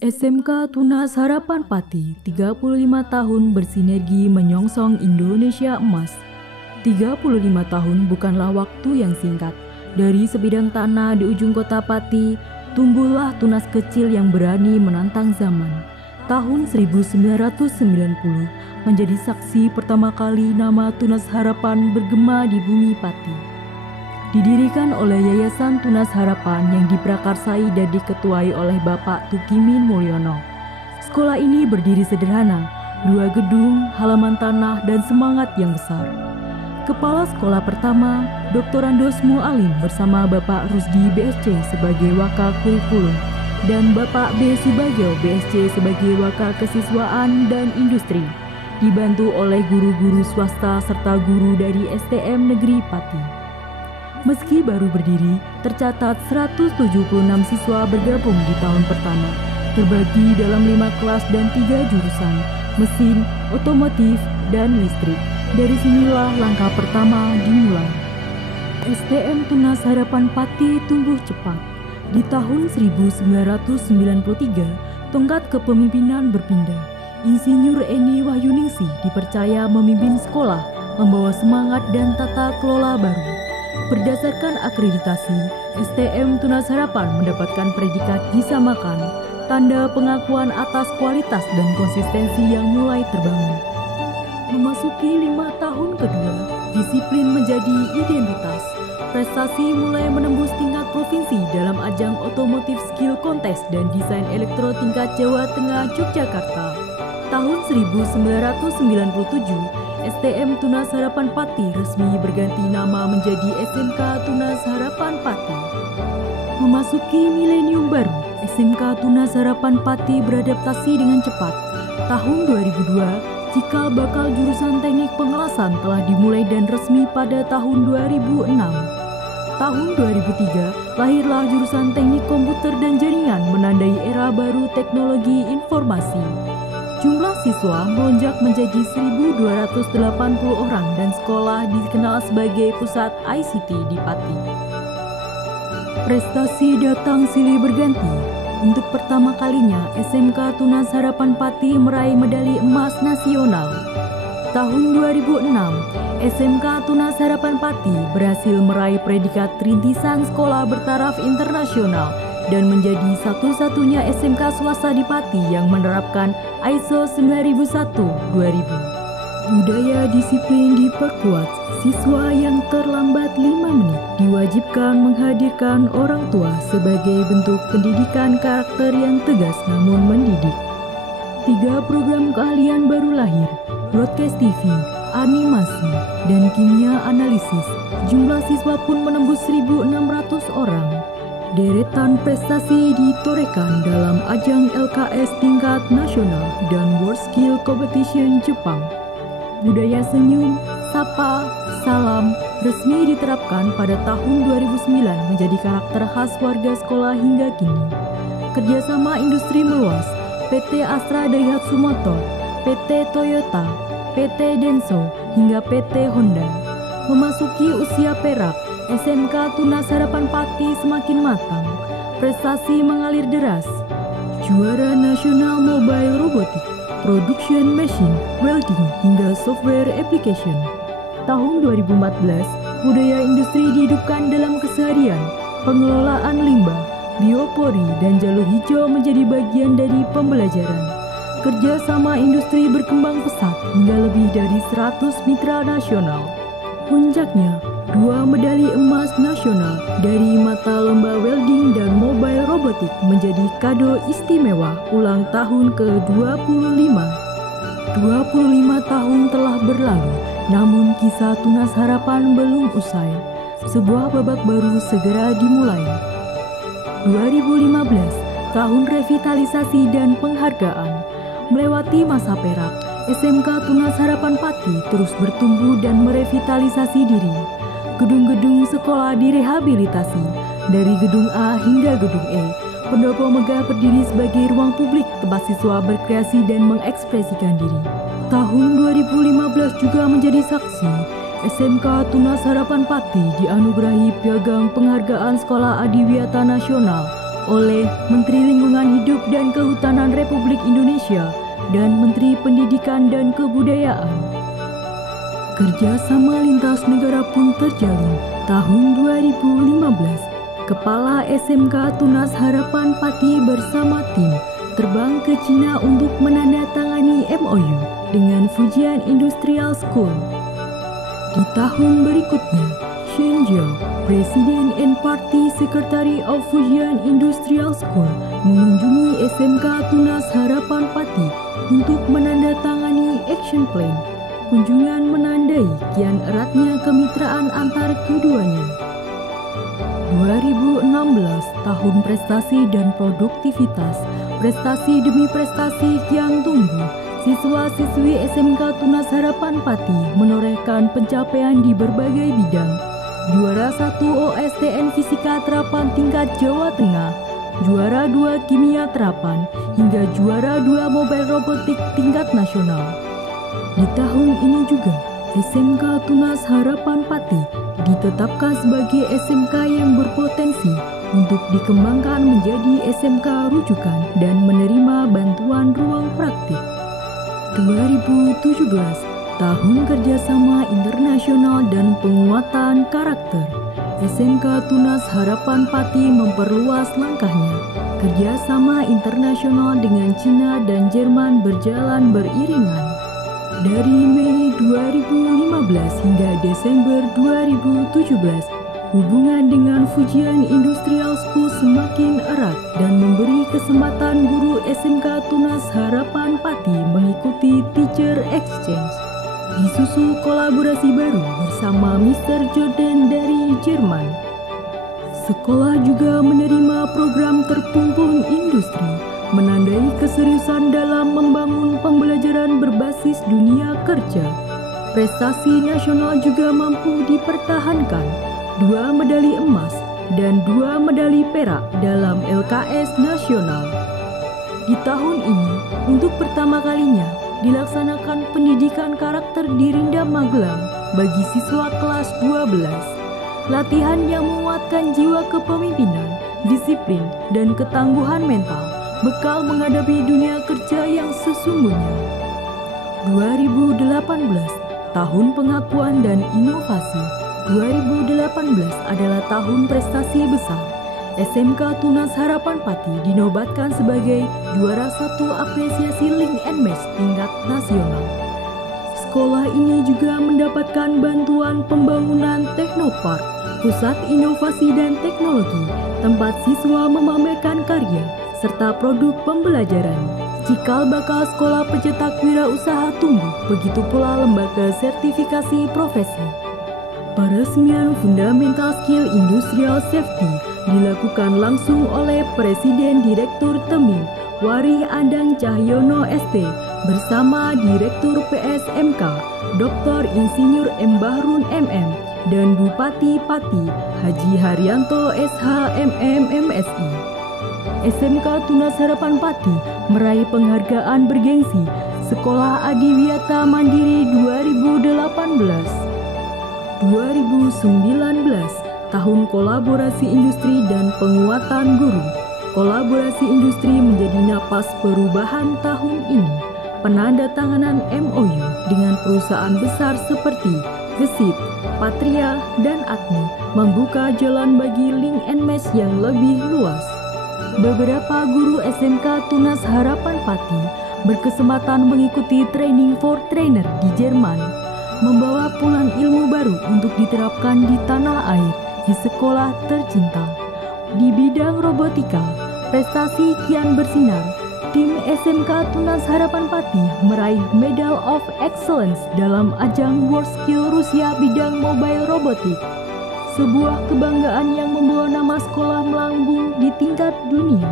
SMK Tunas Harapan Pati 35 tahun bersinergi menyongsong Indonesia Emas. 35 tahun bukanlah waktu yang singkat. Dari sebidang tanah di ujung kota Pati, tumbuhlah Tunas kecil yang berani menantang zaman. Tahun 1990 menjadi saksi pertama kali nama Tunas Harapan bergema di bumi Pati. Didirikan oleh Yayasan Tunas Harapan yang diprakarsai dan diketuai oleh Bapak Tukimin Mulyono. Sekolah ini berdiri sederhana, 2 gedung, halaman tanah, dan semangat yang besar. Kepala sekolah pertama, Dr. Andos Mualim bersama Bapak Rusdi BSC sebagai Waka Kurikulum dan Bapak B. Subagio BSC sebagai Waka Kesiswaan dan Industri, dibantu oleh guru-guru swasta serta guru dari STM Negeri Pati. Meski baru berdiri, tercatat 176 siswa bergabung di tahun pertama, terbagi dalam 5 kelas dan 3 jurusan, mesin, otomotif, dan listrik. Dari sinilah langkah pertama dimulai. STM Tunas Harapan Pati tumbuh cepat. Di tahun 1993, tongkat kepemimpinan berpindah. Insinyur Eni Wahyuningsih dipercaya memimpin sekolah, membawa semangat dan tata kelola baru. Berdasarkan akreditasi, STM Tunas Harapan mendapatkan predikat disamakan, tanda pengakuan atas kualitas dan konsistensi yang mulai terbangun. Memasuki 5 tahun kedua, disiplin menjadi identitas. Prestasi mulai menembus tingkat provinsi dalam ajang otomotif skill contest dan desain elektro tingkat Jawa Tengah Yogyakarta. Tahun 1997, STM Tunas Harapan Pati resmi berganti nama menjadi SMK Tunas Harapan Pati. Memasuki milenium baru, SMK Tunas Harapan Pati beradaptasi dengan cepat. Tahun 2002, cikal bakal jurusan teknik pengelasan telah dimulai dan resmi pada tahun 2006. Tahun 2003, lahirlah jurusan teknik komputer dan jaringan menandai era baru teknologi informasi. Jumlah siswa melonjak menjadi 1.280 orang dan sekolah dikenal sebagai pusat ICT di Pati. Prestasi datang silih berganti. Untuk pertama kalinya, SMK Tunas Harapan Pati meraih medali emas nasional. Tahun 2006, SMK Tunas Harapan Pati berhasil meraih predikat rintisan sekolah bertaraf internasional dan menjadi satu-satunya SMK swasta di Pati yang menerapkan ISO 9001-2000. Budaya disiplin diperkuat. Siswa yang terlambat 5 menit diwajibkan menghadirkan orang tua sebagai bentuk pendidikan karakter yang tegas namun mendidik. 3 program keahlian baru lahir, broadcast TV, animasi, dan kimia analisis. Jumlah siswa pun menembus 1.600 orang. Deretan prestasi ditorehkan dalam ajang LKS tingkat nasional dan World Skill Competition Jepang. Budaya senyum, sapa, salam resmi diterapkan pada tahun 2009 menjadi karakter khas warga sekolah hingga kini. Kerjasama industri meluas, PT Astra Daihatsu Motor, PT Toyota, PT Denso, hingga PT Honda. Memasuki usia perak, SMK Tunas Harapan Pati semakin matang, prestasi mengalir deras. Juara nasional mobile robotik, production machine, welding, hingga software application. Tahun 2014, budaya industri dihidupkan dalam keseharian. Pengelolaan limbah, biopori, dan jalur hijau menjadi bagian dari pembelajaran. Kerjasama industri berkembang pesat hingga lebih dari 100 mitra nasional. Puncaknya, 2 medali emas nasional dari mata lomba welding dan mobile robotik menjadi kado istimewa ulang tahun ke-25. 25 tahun telah berlalu, namun kisah Tunas Harapan belum usai. Sebuah babak baru segera dimulai. 2015, tahun revitalisasi dan penghargaan. Melewati masa perak, SMK Tunas Harapan Pati terus bertumbuh dan merevitalisasi diri. Gedung-gedung sekolah direhabilitasi, dari gedung A hingga gedung E. Pendopo megah berdiri sebagai ruang publik tempat siswa berkreasi dan mengekspresikan diri. Tahun 2015 juga menjadi saksi, SMK Tunas Harapan Pati dianugerahi Piagam Penghargaan Sekolah Adiwiyata Nasional oleh Menteri Lingkungan Hidup dan Kehutanan Republik Indonesia dan Menteri Pendidikan dan Kebudayaan. Kerjasama lintas negara pun terjalin tahun 2015. Kepala SMK Tunas Harapan Pati bersama tim terbang ke Cina untuk menandatangani MOU dengan Fujian Industrial School. Di tahun berikutnya, Shen Jiao, Presiden and Party Secretary of Fujian Industrial School, mengunjungi SMK Tunas Harapan Pati untuk menandatangani Action Plan. Kunjungan menandai kian eratnya kemitraan antar keduanya. 2016 tahun prestasi dan produktivitas, prestasi demi prestasi kian tumbuh. Siswa-siswi SMK Tunas Harapan Pati menorehkan pencapaian di berbagai bidang. Juara 1 OSTN Fisika Terapan tingkat Jawa Tengah, juara 2 Kimia Terapan, hingga juara 2 Mobile Robotik tingkat nasional. Di tahun ini juga, SMK Tunas Harapan Pati ditetapkan sebagai SMK yang berpotensi untuk dikembangkan menjadi SMK rujukan dan menerima bantuan ruang praktik. 2017 Tahun Kerjasama Internasional dan Penguatan Karakter. SMK Tunas Harapan Pati memperluas langkahnya. Kerjasama internasional dengan Cina dan Jerman berjalan beriringan. Dari Mei 2015 hingga Desember 2017, hubungan dengan Fujian Industrial School semakin erat dan memberi kesempatan guru SMK Tunas Harapan Pati mengikuti Teacher Exchange. Disusul kolaborasi baru bersama Mr. Jordan dari Jerman. Sekolah juga menerima program terpunggung industri, menandai keseriusan dalam membangun pembelajaran berbasis dunia kerja. Prestasi nasional juga mampu dipertahankan, 2 medali emas dan 2 medali perak dalam LKS nasional. Di tahun ini, untuk pertama kalinya, dilaksanakan pendidikan karakter di Rindam Magelang bagi siswa kelas 12. Latihan yang menguatkan jiwa kepemimpinan, disiplin, dan ketangguhan mental, bekal menghadapi dunia kerja yang sesungguhnya. 2018, Tahun Pengakuan dan Inovasi. 2018 adalah tahun prestasi besar. SMK Tunas Harapan Pati dinobatkan sebagai juara 1 apresiasi Link and Match tingkat nasional. Sekolah ini juga mendapatkan bantuan pembangunan Teknopark, pusat inovasi dan teknologi, tempat siswa memamerkan karya, serta produk pembelajaran. Cikal bakal sekolah pencetak wirausaha tumbuh, begitu pula lembaga sertifikasi profesi. Peresmian Fundamental Skill Industrial Safety dilakukan langsung oleh Presiden Direktur Temin, Warih Andang Cahyono ST, bersama Direktur PSMK, Dr. Insinyur M. Bahrun MM, dan Bupati Pati, Haji Haryanto SHMM MSI. SMK Tunas Harapan Pati meraih penghargaan bergengsi Sekolah Adiwiyata Mandiri 2018. 2019, Tahun Kolaborasi Industri dan Penguatan Guru. Kolaborasi industri menjadi napas perubahan tahun ini. Penandatanganan MOU dengan perusahaan besar seperti Gesit, Patria, dan Atmi membuka jalan bagi link and match yang lebih luas. Beberapa guru SMK Tunas Harapan Pati berkesempatan mengikuti training for trainer di Jerman, membawa pulang ilmu baru untuk diterapkan di tanah air di sekolah tercinta. Di bidang robotika, prestasi kian bersinar. Tim SMK Tunas Harapan Pati meraih Medal of Excellence dalam ajang WorldSkill Rusia bidang mobile robotik. Sebuah kebanggaan yang membawa nama sekolah melambung di tingkat dunia.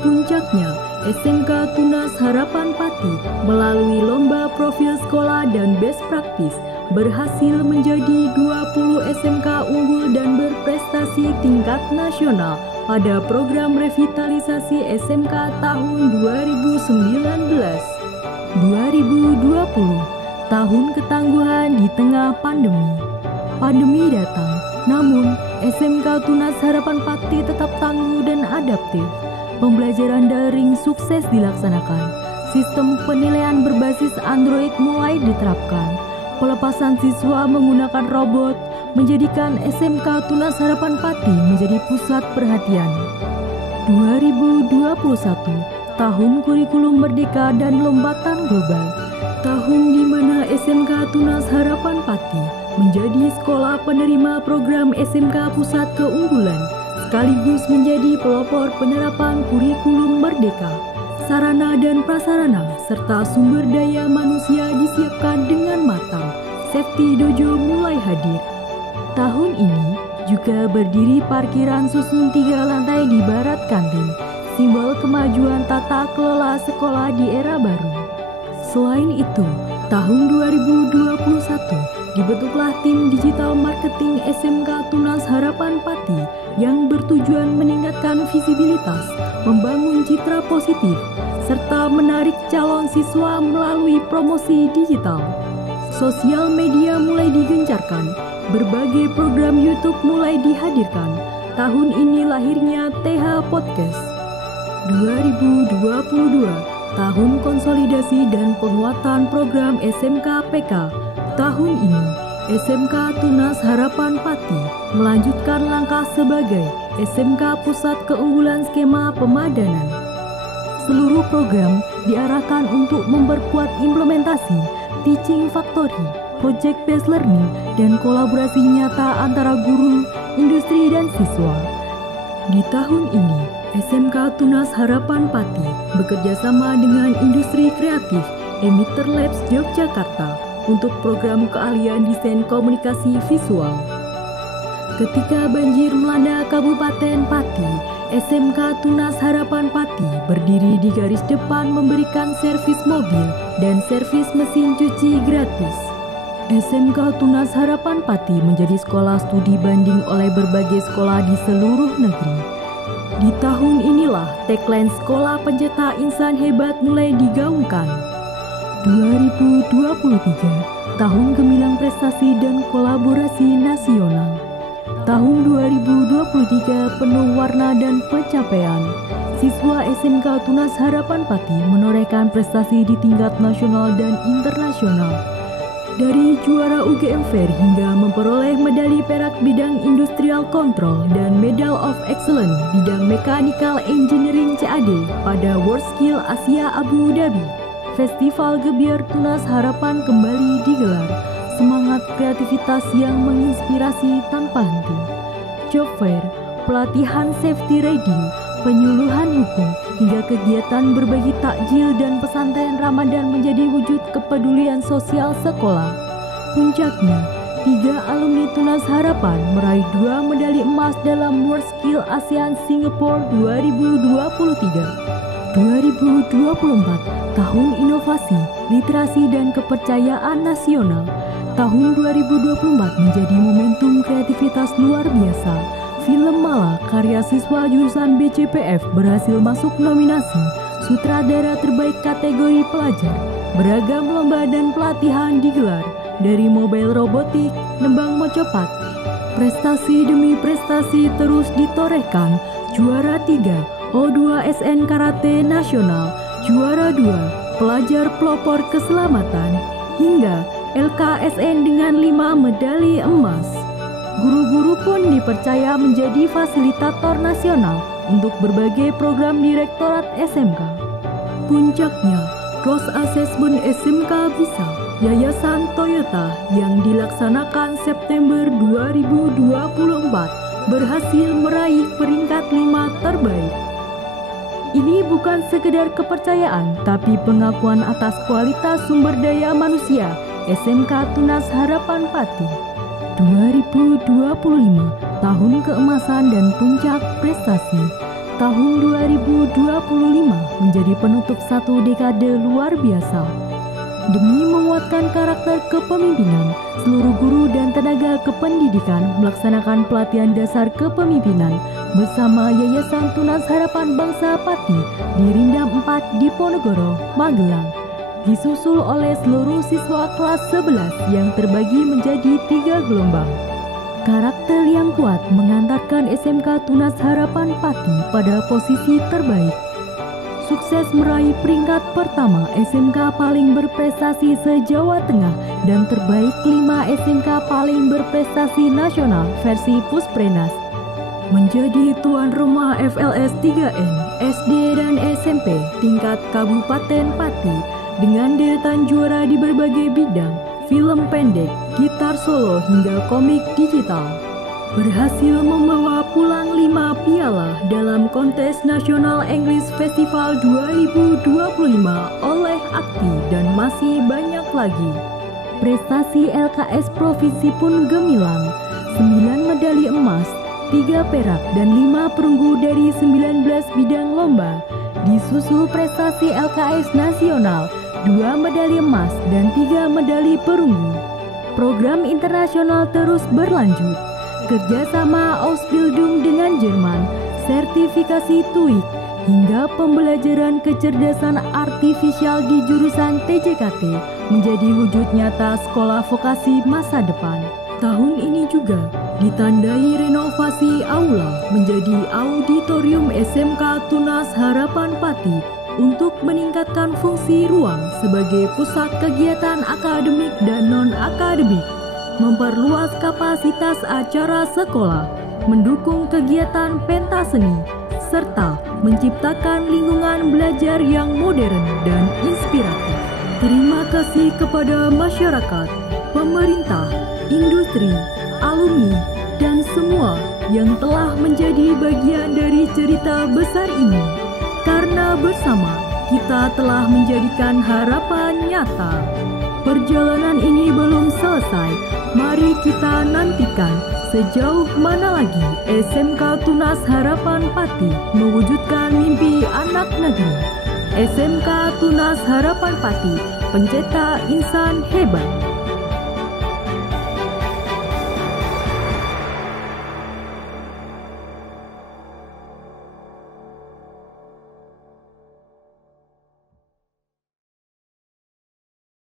Puncaknya, SMK Tunas Harapan Pati melalui lomba profil sekolah dan best practice berhasil menjadi 20 SMK unggul dan berprestasi tingkat nasional pada program revitalisasi SMK tahun 2019. 2020, tahun ketangguhan di tengah pandemi. Pandemi datang, namun SMK Tunas Harapan Pati tetap tangguh dan adaptif. Pembelajaran daring sukses dilaksanakan. Sistem penilaian berbasis Android mulai diterapkan. Pelepasan siswa menggunakan robot menjadikan SMK Tunas Harapan Pati menjadi pusat perhatian. 2021, Tahun Kurikulum Merdeka dan Lompatan Global. Tahun di mana SMK Tunas Harapan Pati menjadi sekolah penerima program SMK Pusat Keunggulan, sekaligus menjadi pelopor penerapan kurikulum merdeka. Sarana dan prasarana serta sumber daya manusia disiapkan dengan matang. Safety Dojo mulai hadir. Tahun ini juga berdiri parkiran susun 3 lantai di barat kantin, simbol kemajuan tata kelola sekolah di era baru. Selain itu, tahun 2021 dibentuklah tim digital marketing SMK Tunas Harapan Pati yang bertujuan meningkatkan visibilitas, membangun citra positif, serta menarik calon siswa melalui promosi digital. Sosial media mulai digencarkan, berbagai program YouTube mulai dihadirkan. Tahun ini lahirnya TH Podcast. 2022, Tahun Konsolidasi dan Penguatan Program SMK PK. Tahun ini, SMK Tunas Harapan Pati melanjutkan langkah sebagai SMK Pusat Keunggulan Skema Pemadanan. Seluruh program diarahkan untuk memperkuat implementasi Teaching Factory, Project Based Learning, dan kolaborasi nyata antara guru, industri, dan siswa. Di tahun ini, SMK Tunas Harapan Pati bekerjasama dengan industri kreatif Emitter Labs Yogyakarta untuk program keahlian desain komunikasi visual. Ketika banjir melanda Kabupaten Pati, SMK Tunas Harapan Pati berdiri di garis depan memberikan servis mobil dan servis mesin cuci gratis. SMK Tunas Harapan Pati menjadi sekolah studi banding oleh berbagai sekolah di seluruh negeri. Di tahun inilah tagline Sekolah Pencetak Insan Hebat mulai digaungkan. 2023, Tahun Gemilang Prestasi dan Kolaborasi Nasional. Tahun 2023 penuh warna dan pencapaian. Siswa SMK Tunas Harapan Pati menorehkan prestasi di tingkat nasional dan internasional. Dari juara UGM Fair hingga memperoleh medali perak bidang Industrial Control dan Medal of Excellence bidang Mechanical Engineering CAD pada World Skill Asia Abu Dhabi. Festival Gebiar Tunas Harapan kembali digelar. Semangat kreativitas yang menginspirasi tanpa henti. Job fair, pelatihan safety riding, penyuluhan hukum, hingga kegiatan berbagi takjil dan pesantren Ramadan menjadi wujud kepedulian sosial sekolah. Puncaknya, 3 alumni Tunas Harapan meraih 2 medali emas dalam World Skill ASEAN Singapore 2023. 2024, Tahun Inovasi, Literasi dan Kepercayaan Nasional. Tahun 2024 menjadi momentum kreativitas luar biasa. Film Mala karya siswa jurusan BCPF berhasil masuk nominasi Sutradara Terbaik kategori pelajar. Beragam lomba dan pelatihan digelar, dari mobile robotik, nembang mocopat. Prestasi demi prestasi terus ditorehkan. Juara 3, O2SN Karate Nasional. Juara 2, Pelajar Pelopor Keselamatan. Hingga LKSN dengan 5 medali emas. Guru-guru pun dipercaya menjadi fasilitator nasional untuk berbagai program Direktorat SMK. Puncaknya, Cross Assessment SMK Bisa Yayasan Toyota yang dilaksanakan September 2024 berhasil meraih peringkat 5 terbaik. Ini bukan sekedar kepercayaan, tapi pengakuan atas kualitas sumber daya manusia SMK Tunas Harapan Pati. 2025, Tahun Keemasan dan Puncak Prestasi. Tahun 2025 menjadi penutup satu dekade luar biasa. Demi menguatkan karakter kepemimpinan, seluruh guru dan tenaga kependidikan melaksanakan pelatihan dasar kepemimpinan bersama Yayasan Tunas Harapan Bangsa Pati di Rindam 4 Diponegoro, Magelang. Disusul oleh seluruh siswa kelas 11 yang terbagi menjadi 3 gelombang. Karakter yang kuat mengantarkan SMK Tunas Harapan Pati pada posisi terbaik. Sukses meraih peringkat pertama SMK paling berprestasi se-Jawa Tengah dan terbaik 5 SMK paling berprestasi nasional versi Pusprenas. Menjadi tuan rumah FLS 3N, SD dan SMP tingkat Kabupaten Pati dengan deretan juara di berbagai bidang, film pendek, gitar solo hingga komik digital. Berhasil membawa pulang 5 piala dalam kontes Nasional English Festival 2025 oleh Akti dan masih banyak lagi. Prestasi LKS Provinsi pun gemilang, 9 medali emas, 3 perak dan 5 perunggu dari 19 bidang lomba. Disusul prestasi LKS Nasional, 2 medali emas dan 3 medali perunggu. Program internasional terus berlanjut. Kerjasama Ausbildung dengan Jerman, sertifikasi TOEIC, hingga pembelajaran kecerdasan artifisial di jurusan TJKT menjadi wujud nyata sekolah vokasi masa depan. Tahun ini juga ditandai renovasi aula menjadi auditorium SMK Tunas Harapan Pati untuk meningkatkan fungsi ruang sebagai pusat kegiatan akademik dan non-akademik, memperluas kapasitas acara sekolah, mendukung kegiatan pentaseni, serta menciptakan lingkungan belajar yang modern dan inspiratif. Terima kasih kepada masyarakat, pemerintah, industri, alumni, dan semua yang telah menjadi bagian dari cerita besar ini. Karena bersama kita telah menjadikan harapan nyata. Perjalanan ini belum selesai. Mari kita nantikan sejauh mana lagi SMK Tunas Harapan Pati mewujudkan mimpi anak negeri. SMK Tunas Harapan Pati, pencetak insan hebat.